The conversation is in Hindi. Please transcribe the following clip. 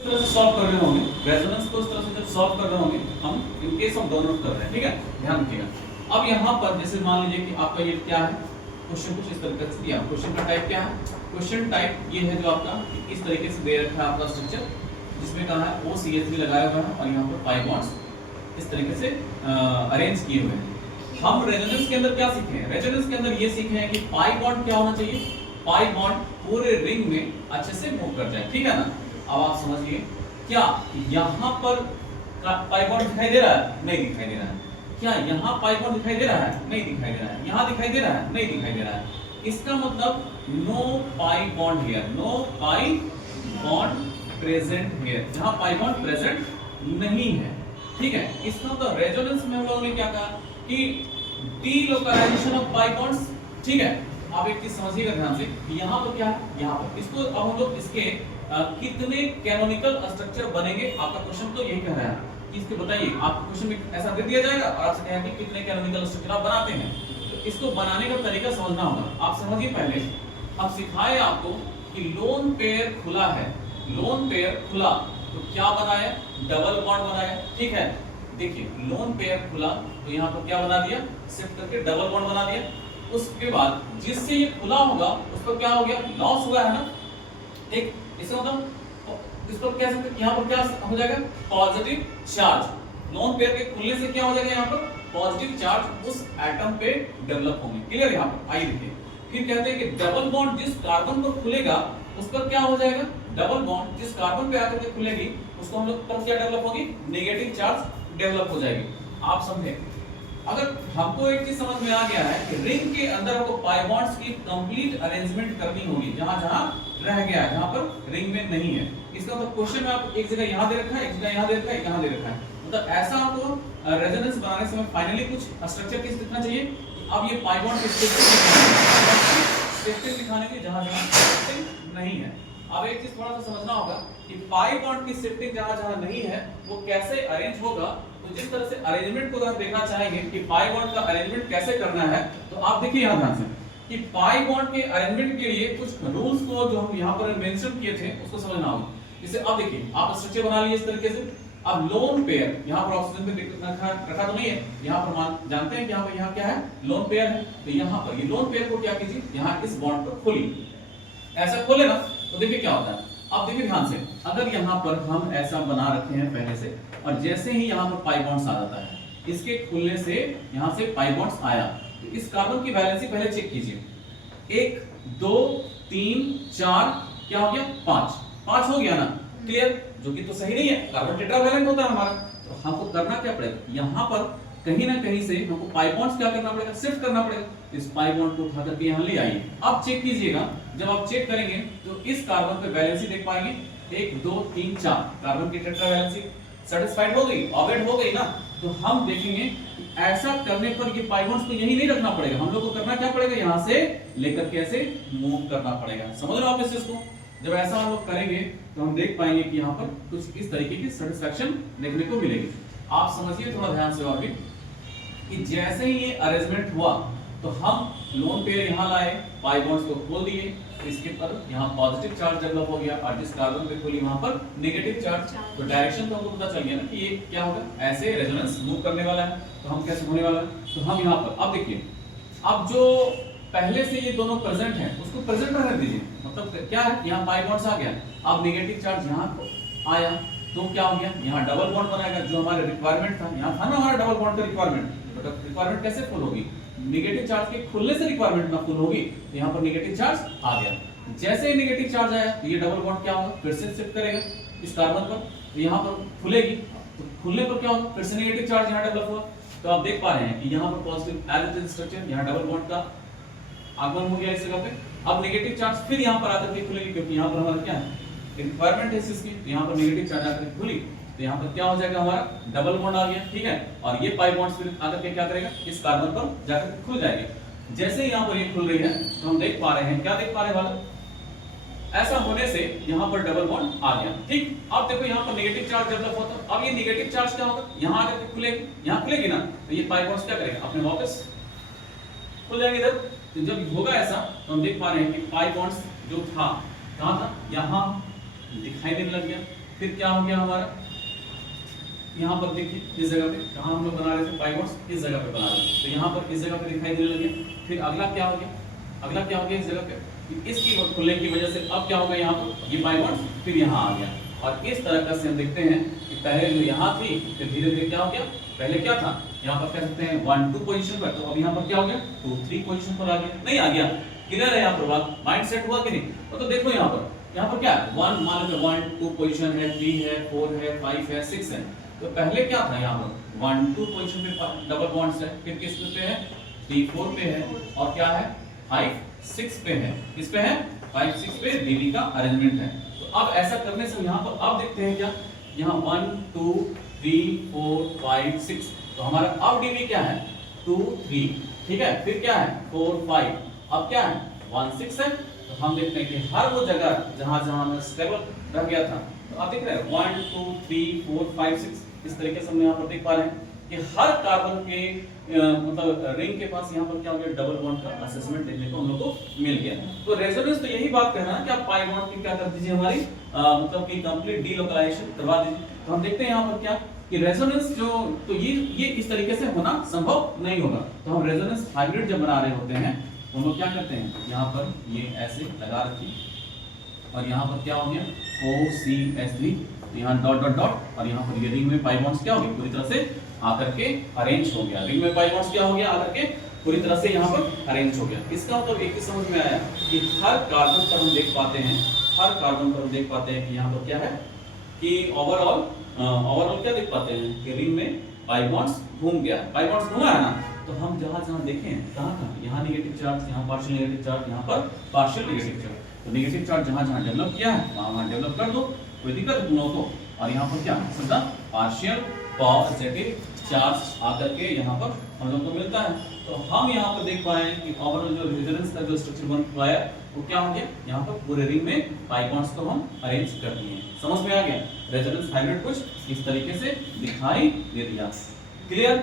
इस तरह से सॉल्व कर रहे होंगे, रेजोनेंस को इस तरह से जब सॉल्व कर रहे होंगे हम इन केस ऑफ डोनट कर रहे हैं, ठीक है, ध्यान रखिएगा। अब यहाँ पर जैसे मान लीजिए कि आपका ये क्या है, क्वेश्चन कुछ इस तरीके से दिया, क्वेश्चन का टाइप क्या है, क्वेश्चन टाइप ये है जो आपका इस तरीके से दे रखा है आपका स्ट्रक्चर, जिसमें कहा है OCH3 लगाया हुआ है और यहाँ पर पाई बॉन्ड्स इस तरीके से अरेंज किए हुए हैं। हम रेजोनेंस के अंदर क्या सीखे हैं, रेजोनेंस के अंदर ये सीखे हैं कि पाई बॉन्ड क्या होना चाहिए, पाई बॉन्ड पूरे रिंग में अच्छे से मूव कर जाए, ठीक है ना। अब आप समझिए क्या यहाँ पर पाई बॉन्ड दिखाई दे रहा है, नहीं दिखाई दे रहा है, क्या यहाँ पाई बॉन्ड दिखाई दे रहा है, नहीं दिखाई दे रहा है, यहाँ दिखाई दे रहा है, नहीं दिखाई दे रहा है, इसका मतलब no pi bond here, no pi bond present here, जहां पाई बॉन्ड प्रेजेंट नहीं है, ठीक है। इसका मतलब रेजोनेंस में हम लोगों ने क्या कहा कि डीलोकलाइजेशन ऑफ पाई बॉन्ड्स, ठीक है। आप एक चीज समझिएगा ध्यान से, यहाँ पर क्या है, यहाँ पर इसको अब हम लोग इसके कितने कैनोनिकल स्ट्रक्चर बनेंगे, आपका क्वेश्चन तो यही कह रहा है कि इसके बताइए, आपको क्वेश्चन में ऐसा दे दिया जाएगा और आपसे कहेंगे कितने कैनोनिकल स्ट्रक्चर आप बनाते हैं, तो इसको बनाने का तरीका समझना होगा। आप समझिए, पहले हम सिखाए आपको कि लोन पेयर खुला है, लोन पेयर खुला तो क्या बनाया, डबल बॉन्ड बनाया, ठीक है। देखिए लोन पेयर खुला तो यहाँ पर क्या बना दिया, शिफ्ट करके डबल बॉन्ड बना दिया। उसके बाद जिससे ये खुला होगा उस पर क्या हो गया, लॉस हुआ है ना, ठीक। इसका मतलब इसको क्या सकते, यहाँ पर क्या हो जाएगा, पॉजिटिव चार्ज। लोन पेयर के खुलने से क्या हो जाएगा, यहाँ पर पॉजिटिव चार्ज उस एटम पे डेवलप होंगे, क्लियर। यहाँ पर आइए देखिए, फिर कहते हैं कि डबल बॉन्ड जिस कार्बन पर खुलेगा उस पर क्या हो जाएगा, डबल बॉन्ड जिस कार्बन पे आकर के खुलेगी उसको हम लोग पर क्या डेवलप होगी, नेगेटिव चार्ज डेवलप हो जाएगी। आप समझे, अगर हमको एक चीज समझ में आ गया है कि रिंग के अंदर हमको पाई बॉन्ड्स की कंप्लीट अरेंजमेंट करनी होगी, जहां जहां रह गया है, जहां पर रिंग में नहीं है। इसका मतलब क्वेश्चन में आप एक जगह यहां दे रखा है, एक जगह यहां दे रखा है, यहां दे रखा है, मतलब ऐसा आपको रेजोनेंस बनाने समय फाइनली कुछ स्ट्रक्चर किस दिखना चाहिए, अब ये पाई बॉन्ड शिफ्टिंग दिखाने की जहां जहां शिफ्टिंग नहीं है। अब एक चीज थोड़ा सा समझना होगा कि पाई बॉन्ड की शिफ्टिंग जहां जहां नहीं है वो कैसे अरेंज होगा। तो जिस तरह से अरेंजमेंट को अगर देखना चाहेंगे कि पाई बॉन्ड का अरेंजमेंट कैसे करना है, तो आप देखिए यहां ध्यान से कि पाई बॉन्ड के अरेंजमेंट के लिए कुछ रूल्स को जो हम यहां पर मेंशन किए थे उसको समझना होगा। जैसे अब देखिए आप स्ट्रक्चर बना लिए इस तरीके से, अब लोन पेयर यहां पर ऑक्सीजन पे रखा तो नहीं है, यहां पर मान जानते हैं कि यहां पर यहां क्या है, लोन पेयर है, तो यहां पर ये लोन पेयर को क्या कीजिए, यहां इस बॉन्ड पर खोलिए, ऐसा खोले ना तो देखिए क्या होता है। अब देखिए ध्यान से, अगर यहाँ पर हम ऐसा बना रखे हैं पहले से और जैसे ही यहाँ पर पाई बॉन्ड्स आ जाता है, इसके खुलने से यहाँ से पाई बॉन्ड्स आया, तो इस कार्बन की वैलेंसी पहले चेक कीजिए, 1 2 3 4 क्या हो गया, 5 हो गया ना, क्लियर, जो कि तो सही नहीं है, कार्बन टेट्रावैलेंट होता है हमारा। तो हमको करना क्या पड़ेगा, यहाँ पर कहीं ना कहीं से हमको पाई बॉन्ड्स क्या करना पड़ेगा, शिफ्ट करना पड़ेगा। इस पाई बॉन्ड को उठा करके यहाँ ले आइए। अब चेक कीजिएगा, जब आप चेक करेंगे तो इस कार्बन पे वैलेंसी देख पाएंगे, 1 2 3 4 कार्बन की टेट्रा वैलेंसी सेटिस्फाइड हो गई, ऑर्बिट हो गई ना। तो हम देखेंगे ऐसा करने पर ये पाई बॉन्ड्स को यही नहीं रखना पड़ेगा, हम लोग को करना क्या पड़ेगा, यहाँ से लेकर के ऐसे मूव करना पड़ेगा। समझ रहे हो आप इस चीज को, जब ऐसा हम लोग करेंगे तो हम देख पाएंगे कि यहाँ पर कुछ इस तरीके की सेटिस्फैक्शन देखने को मिलेगी। आप समझिए थोड़ा ध्यान से और भी कि जैसे ही ये अरेंजमेंट हुआ तो हम लोन पेयर यहाँ लाए, पाई बॉन्ड्स को खोल दिए, तो इसके पर यहाँ पॉजिटिव चार्ज डेवलप हो गया और जिस कार्बन पे खोली वहां पर नेगेटिव चार्ज। तो डायरेक्शन तो हमको पता चल गया ना कि ये क्या होगा, ऐसे रेजोनेंस मूव करने वाला है। तो हम कैसे होने वाला है, तो हम यहाँ पर अब देखिए, अब जो पहले से ये दोनों प्रेजेंट है उसको प्रेजेंट रहने दीजिए, मतलब क्या है, यहाँ पाई बॉन्ड्स आ गया, अब नेगेटिव चार्ज यहाँ आया तो क्या हो गया, यहाँ डबल बॉन्ड बनाएगा, जो हमारे रिक्वायरमेंट था, यहाँ था ना हमारा डबल बॉन्ड का रिक्वायरमेंट, तो रिक्वायरमेंट कैसे फुल होगी, नेगेटिव चार्ज के खुलने से रिक्वायरमेंट ना फुल होगी, तो यहाँ पर नेगेटिव चार्ज आ गया। जैसे ही नेगेटिव चार्ज आया तो ये डबल बॉन्ड क्या होगा, फिर से शिफ्ट करेगा इस कार्बन पर, तो यहाँ पर खुलेगी, तो खुलने पर क्या होगा, फिर से नेगेटिव चार्ज यहाँ डेवलप हुआ। तो आप देख पा रहे हैं कि यहाँ पर positive as it is structure, यहाँ डबल बॉन्ड का आगमन हो गया इस जगह पे। अब नेगेटिव चार्ज फिर यहाँ पर आकर के खुलेगी, क्योंकि यहाँ पर हमारा क्या है, रिक्वायरमेंट है इसकी, तो यहाँ पर नेगेटिव चार्ज आकर के खुली, तो यहाँ पर क्या हो जाएगा, हमारा डबल बॉन्ड आ गया, ठीक है। और ये पाई बॉन्ड्स फिर आकर के क्या करेगा, इस कार्बन पर जाकर के खुल जाएगी। जैसे ही यहाँ पर ये खुल रही है तो हम देख पा रहे हैं, क्या देख पा रहे हैं वाला, ऐसा होने से यहाँ पर डबल बॉन्ड आ गया, ठीक। अब देखो यहाँ पर नेगेटिव चार्ज डेवलप होता, अब ये नेगेटिव चार्ज क्या होगा, यहाँ आकर के खुलेगी, यहाँ खुलेगी ना, तो ये पाई बॉन्ड्स क्या करेगा, अपने वापस खुल जाएंगे इधर। तो जब होगा ऐसा तो हम देख पा रहे हैं कि पाई बॉन्ड्स जो था कहाँ था, यहाँ दिखाई देने लग गया, फिर क्या हो गया हमारा, यहाँ पर देखिए इस जगह पे कहाँ हम लोग बना रहे थे पाई बॉन्ड्स, इस जगह पे बना रहे थे, तो यहाँ पर इस जगह पे दिखाई देने लगे। फिर अगला क्या हो गया, अगला क्या हो गया इस जगह पे, कि इसकी खुलने की वजह से अब क्या होगा यहाँ पर ये पाई बॉन्ड्स फिर यहाँ आ गया। और इस तरह का से हम देखते हैं कि पहले जो यहाँ थी फिर धीरे धीरे क्या हो गया, पहले क्या था यहाँ पर कह सकते हैं 1 2 पोजीशन पर, तो अब यहाँ पर क्या हो गया 2 3 पोजीशन पर आ गया, नहीं आ गया, क्लियर है यहाँ पर बात, माइंड सेट हुआ कि नहीं। तो देखो यहाँ पर क्या है 1 मान लो 1 2 पोजीशन है, 3 है, 4 है, 5 है, 6 है। तो पहले क्या था यहाँ पर 1 2 पोजीशन पे डबल बॉन्ड्स है, फिर किस पे है 3 4 पे है, और क्या है 5 6 पे है, किस पे है 5 6 पे डीबी का अरेंजमेंट है। तो अब ऐसा करने से यहाँ पर अब देखते हैं क्या, यहाँ 1 2 3 4 5 6, तो हमारा अब डीबी क्या है 2 3, ठीक है, फिर क्या है 4 5, अब क्या है 1 6 है। तो हम देखते हैं कि हर वो जगह जहां जहां हमें स्टेबल रह गया था, तो आप देख रहे हैं 1 2 3 4 5 6, इस तरीके से हम यहाँ पर देख पा रहे हैं कि हर कार्बन के मतलब रिंग के पास यहाँ पर क्या हो गया डबल बॉन्ड का असेसमेंट देखने को हम लोग को मिल गया। तो रेजोनेंस तो यही बात कहना है कि आप पाई बॉन्ड की क्या कर दीजिए हमारी मतलब कि कंप्लीट डीलोकलाइजेशन करवा दीजिए। तो हम देखते हैं यहाँ पर क्या कि रेजोनेंस जो तो ये इस तरीके से होना संभव नहीं होगा। तो हम रेजोनेंस हाइब्रिड जब बना रहे होते हैं तो हम लोग क्या करते हैं, यहाँ पर ये ऐसे लगा रखी और यहाँ पर क्या हो गया OCH3, तो यहाँ डॉट डॉट डॉट, और यहाँ पर ये रिंग में पाई बॉन्ड्स क्या हो गए पूरी तरह से आकर के अरेंज हो गया, रिंग में पाई बॉन्ड्स क्या हो गया आकर के पूरी तरह से यहाँ पर अरेंज हो गया। इसका मतलब एक ही समझ में आया कि हर कार्बन पर हम देख पाते हैं, हर कार्बन पर हम देख पाते हैं कि यहाँ पर क्या है कि ओवरऑल क्या देख पाते हैं कि रिंग में पाई बॉन्ड्स घूम गया, पाई बॉन्ड्स घूमा है ना। तो हम जहाँ देखें कहाँ यहाँ नेगेटिव चार्ज, यहाँ पार्शियल नेगेटिव चार्ज, यहाँ पर पार्शियल नेगेटिव चार्ज, तो नेगेटिव चार्ज जहाँ डेवलप किया है वहाँ डेवलप कर दो, कोई दिक्कत दोनों को। और यहाँ पर क्या सीधा पार्शियल पॉजिटिव चार्ज आकर के यहाँ पर हम लोग को मिलता है। तो हम यहाँ पर देख पाए कि ओवरऑल जो रेजोनेंस का जो स्ट्रक्चर बन पाया वो क्या हो गया, यहाँ पर पूरे रिंग में पाई बॉन्ड्स को हम अरेंज कर दिए। समझ में आ गया, रेजोनेंस हाइब्रिड कुछ इस तरीके से दिखाई दे दिया। क्लियर।